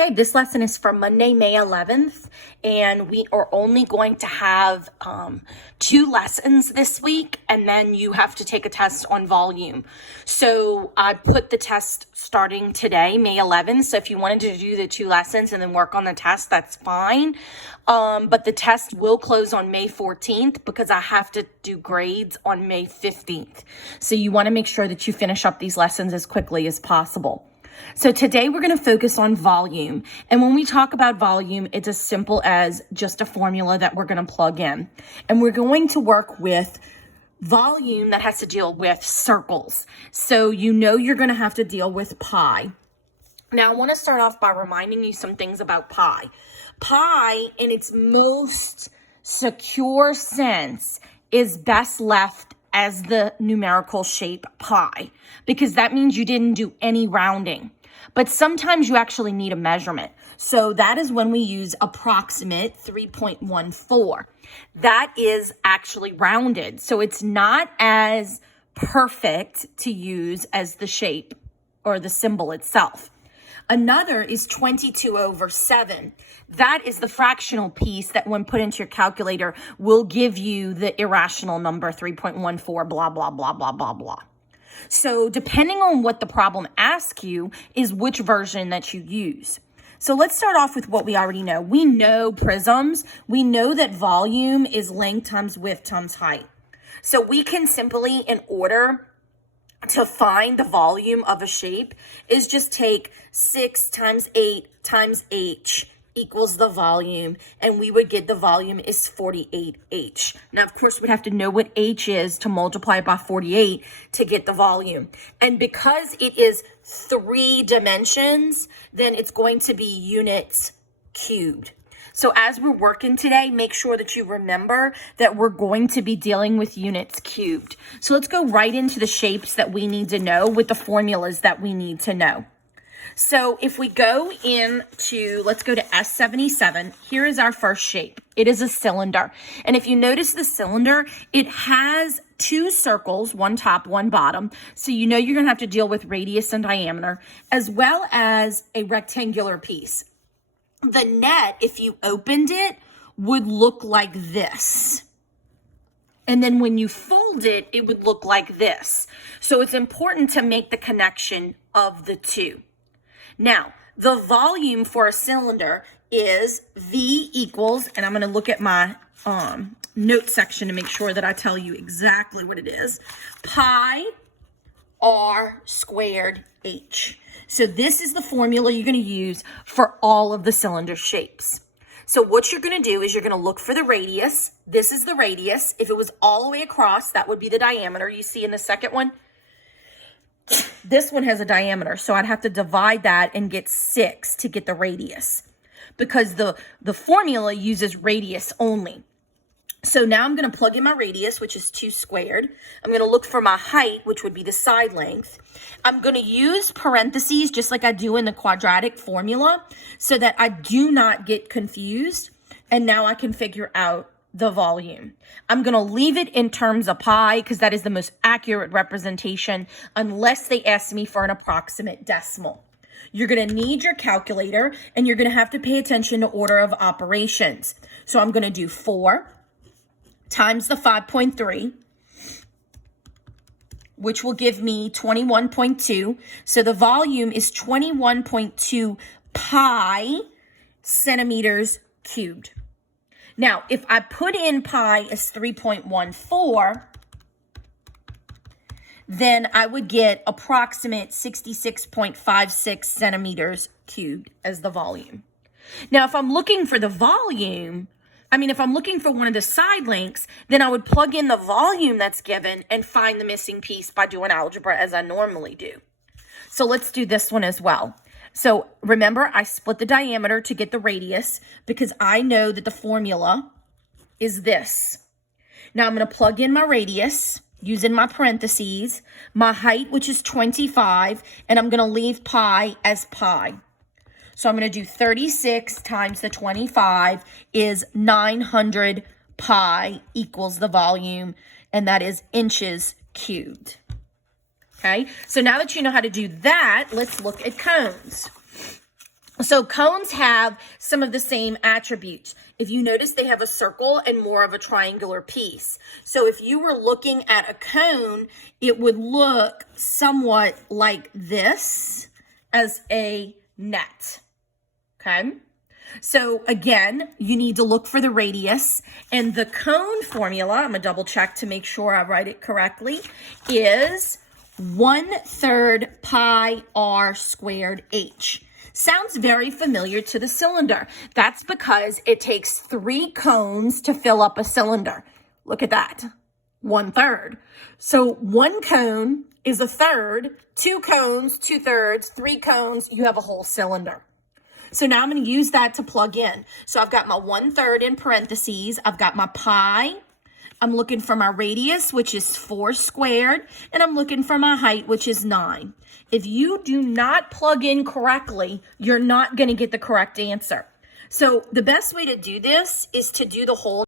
Okay, this lesson is for Monday, May 11th, and we are only going to have 2 lessons this week, and then you have to take a test on volume. So I put the test starting today, May 11th, so if you wanted to do the 2 lessons and then work on the test, that's fine. But the test will close on May 14th because I have to do grades on May 15th. So you want to make sure that you finish up these lessons as quickly as possible. So today we're going to focus on volume. And when we talk about volume, it's as simple as just a formula that we're going to plug in. And we're going to work with volume that has to deal with circles. So you know you're going to have to deal with pi. Now I want to start off by reminding you some things about pi. Pi, in its most secure sense, is best left as the numerical shape pi, because that means you didn't do any rounding. But sometimes you actually need a measurement. So that is when we use approximate 3.14. That is actually rounded. So it's not as perfect to use as the shape or the symbol itself. Another is 22/7. That is the fractional piece that when put into your calculator will give you the irrational number 3.14, blah, blah, blah, blah, blah, blah. So depending on what the problem asks you is which version that you use. So let's start off with what we already know. We know prisms. We know that volume is length times width times height. So we can simply, in order to find the volume of a shape, is just take 6 times 8 times h equals the volume, and we would get the volume is 48h. Now, of course, we'd have to know what h is to multiply it by 48 to get the volume. And because it is 3 dimensions, then it's going to be units cubed. So as we're working today, make sure that you remember that we're going to be dealing with units cubed. So let's go right into the shapes that we need to know with the formulas that we need to know. So if we go into, let's go to S77, here is our first shape. It is a cylinder. And if you notice the cylinder, it has 2 circles, one top, one bottom. So you know you're going to have to deal with radius and diameter, as well as a rectangular piece. The net, if you opened it, would look like this. And then when you fold it, it would look like this. So it's important to make the connection of the 2. Now, the volume for a cylinder is V equals, and I'm going to look at my note section to make sure that I tell you exactly what it is, pi r squared h. So this is the formula you're going to use for all of the cylinder shapes. So what you're going to do is you're going to look for the radius. This is the radius. If it was all the way across, that would be the diameter. You see in the second one, this one has a diameter. So I'd have to divide that and get 6 to get the radius, because the formula uses radius only. So now I'm going to plug in my radius, which is 2 squared. I'm going to look for my height, which would be the side length. I'm going to use parentheses just like I do in the quadratic formula so that I do not get confused. And now I can figure out the volume. I'm going to leave it in terms of pi because that is the most accurate representation unless they ask me for an approximate decimal. You're going to need your calculator and you're going to have to pay attention to order of operations. So I'm going to do 4 times the 5.3, which will give me 21.2. So the volume is 21.2 pi centimeters cubed. Now, if I put in pi as 3.14, then I would get approximate 66.56 centimeters cubed as the volume. Now, if I'm looking for the volume, if I'm looking for one of the side lengths, then I would plug in the volume that's given and find the missing piece by doing algebra as I normally do. So let's do this one as well. So remember, I split the diameter to get the radius because I know that the formula is this. Now I'm going to plug in my radius using my parentheses, my height, which is 25, and I'm going to leave pi as pi. So I'm going to do 36 times the 25 is 900 pi equals the volume, and that is inches cubed. Okay, so now that you know how to do that, let's look at cones. So cones have some of the same attributes. If you notice, they have a circle and more of a triangular piece. So if you were looking at a cone, it would look somewhat like this as a net. Okay? So again, you need to look for the radius, and the cone formula, I'm gonna double check to make sure I write it correctly, is 1/3 pi r squared h. Sounds very familiar to the cylinder. That's because it takes 3 cones to fill up a cylinder. Look at that, 1/3. So 1 cone is 1/3, 2 cones, 2/3, 3 cones, you have a whole cylinder. So now I'm going to use that to plug in. So I've got my 1/3 in parentheses. I've got my pi. I'm looking for my radius, which is 4 squared. And I'm looking for my height, which is 9. If you do not plug in correctly, you're not going to get the correct answer. So the best way to do this is to do the whole